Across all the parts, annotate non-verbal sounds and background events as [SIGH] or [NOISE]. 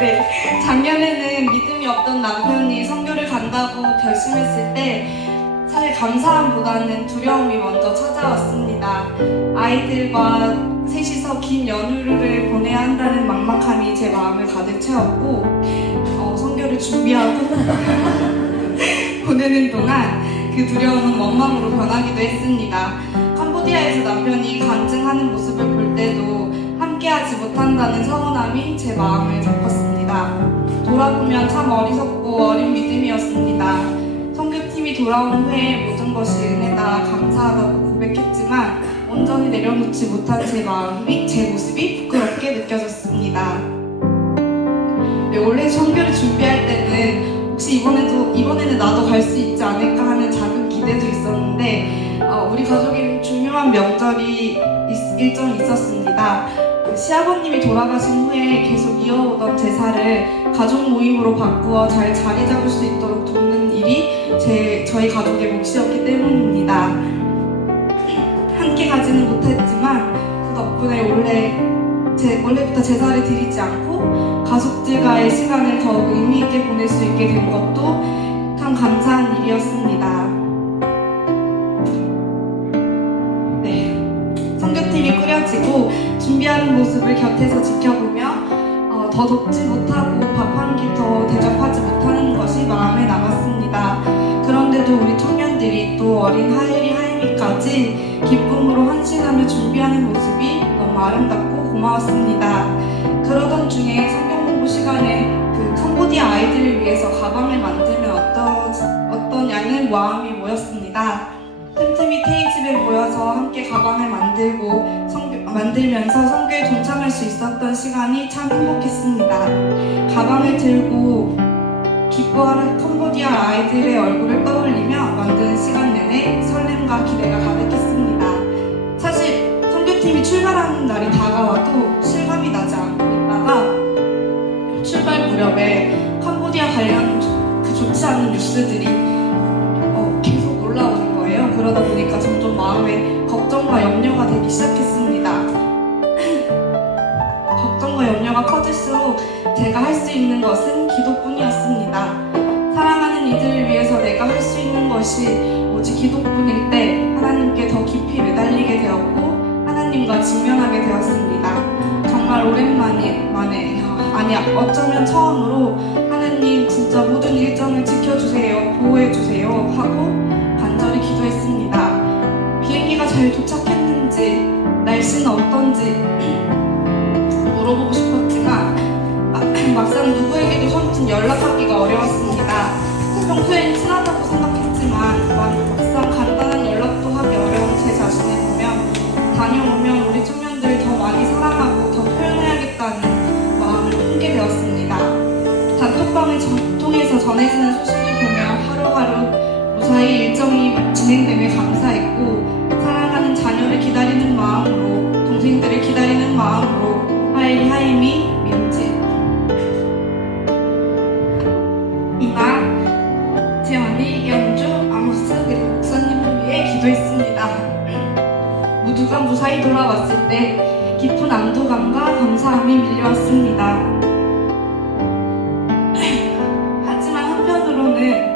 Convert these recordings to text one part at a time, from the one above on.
네, 작년에는 믿음이 없던 남편이 선교를 간다고 결심했을 때 사실 감사함보다는 두려움이 먼저 찾아왔습니다. 아이들과 셋이서 긴 연휴를 보내야 한다는 막막함이 제 마음을 가득 채웠고 어, 선교를 준비하고 [LAUGHS] 보내는 동안 그 두려움은 원망으로 변하기도 했습니다. 캄보디아에서 남편이 간증하는 모습을 볼 때도 함께하지 못한다는 서운함이 제 마음을 잡았습니다. 돌아보면 참 어리석고 어린 믿음이었습니다. 선교팀이 돌아온 후에 모든 것이 은혜다 감사하다고 고백했지만 온전히 내려놓지 못한 제 마음이 제 모습이 부끄럽게 느껴졌습니다. 네, 원래 선교를 준비할 때는 혹시 이번에도 이번에는 나도 갈 수 있지 않을까 하는 작은 기대도 있었는데 어, 우리 가족에는 중요한 명절이 있- 일정이 있었습니다. 그 시아버님이 돌아가신 후에 계속 이어오던 제사를 가족 모임으로 바꾸어 잘 자리 잡을 수 있도록 돕는 일이 제 저희 가족의 몫이었기 때문입니다. 함께 가지는 못했지만 그 덕분에 원래 제, 원래부터 제사를 드리지 않고 가족들과의 시간을 더욱 의미 있게 보낼 수 있게 된 것도 참 감사한 일이었습니다. 네, 선교팀이 꾸려지고 준비하는 모습을 곁에서 지켜보며 어, 더 돕지 못하고 밥 한 끼 더 대접하지 못하는 것이 마음에 남았습니다. 그런데도 우리 청년들이 또 어린 하엘이 하임이까지 기쁨으로 헌신하며 준비하는 모습이 너무 아름답고 고마웠습니다. 그러던 중에 성경 공부 시간에 그 캄보디아 아이들을 위해서 가방을 만들면 어떤 어떤 양의 마음이 모였습니다. 틈틈이 테이집에 모여서 함께 가방을 만들고 만들면서 성교에 동참할 수 있었던 시간이 참 행복했습니다. 가방을 들고 기뻐하는 캄보디아 아이들의 얼굴을 떠올리며 만드는 시간 내내 설렘과 기대가 가득했습니다. 사실 선교팀이 출발하는 날이 다가와도 실감이 나지 않고 있다가 출발 무렵에 캄보디아 관련 조- 그 좋지 않은 뉴스들이 어, 계속 올라오는 거예요. 그러다 보니까 점점 마음에 걱정과 염려가 되기 시작했습니 염려가 커질수록 제가 할 수 있는 것은 기도뿐이었습니다. 사랑하는 이들을 위해서 내가 할 수 있는 것이 오직 기도뿐일 때 하나님께 더 깊이 매달리게 되었고 하나님과 직면하게 되었습니다. 정말 오랜만에 만에 아니 어쩌면 처음으로 하나님 진짜 모든 일정을 지켜주세요 보호해주세요 하고 간절히 기도했습니다. 비행기가 잘 도착했는지 날씨는 어떤지 물어보고 싶었지만 막- [CLEARS THROAT] 막상 누구에게도 선뜻 연락하기가 어려웠습니다. 평소엔 친하다고 생각했지만 막- 막상 간단한 연락도 하기 어려운 제 자신을 보면 다녀오면 우리 청년들 더 많이 사랑하고 더 표현해야겠다는 마음을 품게 되었습니다. 단톡방을 전- 통해서 전해지는 소식을 보며 하루하루 무사히 일정이 진행됨에 감사했고 사랑하는 자녀를 기다리 하이미 민지 이나 재환이 연주 아모스 그리고 목사님을 위해 기도했습니다. 모두가 무사히 돌아왔을 때 깊은 안도감과 감사함이 밀려왔습니다. [CLEARS THROAT] 하지만 한편으로는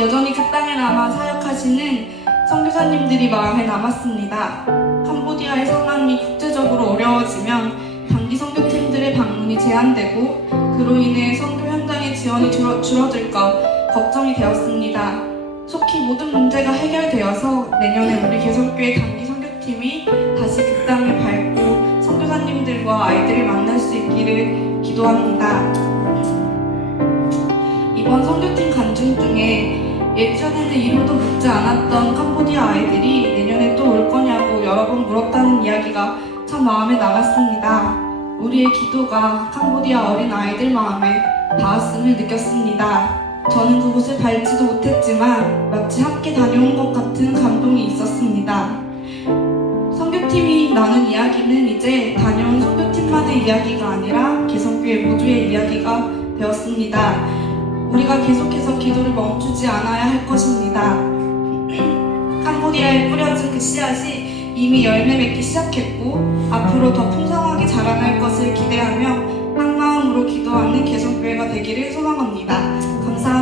여전히 그 땅에 남아 사역하시는 선교사님들이 마음에 남았습니다. 캄보디아의 상황이 국제적으로 어려워지면 단기 선교팀들의 방문이 제한되고 그로 인해 선교 현장의 지원이 줄어, 줄어들까 걱정이 되었습니다. 속히 모든 문제가 해결되어서 내년에 우리 개성교회 단기 선교팀이 다시 그 땅을 밟고 선교사님들과 아이들을 만날 수 있기를 기도합니다. 이번 선교팀 간증 중에 예전에는 이름도 묻지 않았던 캄보디아 아이들이 내년에 또 올 거냐고 여러 번 물었다는 이야기가 참 마음에 남았습니다. 우리의 기도가 캄보디아 어린 아이들 마음에 닿았음을 느꼈습니다. 저는 그곳을 밟지도 못했지만 마치 함께 다녀온 것 같은 감동이 있었습니다. 선교팀이 나눈 이야기는 이제 다녀온 선교팀만의 이야기가 아니라 개성교회 모두의 이야기가 되었습니다. 우리가 계속해서 기도를 멈추지 않아야 할 것입니다. 캄보디아에 뿌려진 그 씨앗이 이미 열매 맺기 시작했고 앞으로 더 풍성하게 자라날 것을 기대하며 한 마음으로 기도하는 개성교회가 되기를 소망합니다. 감사합니다.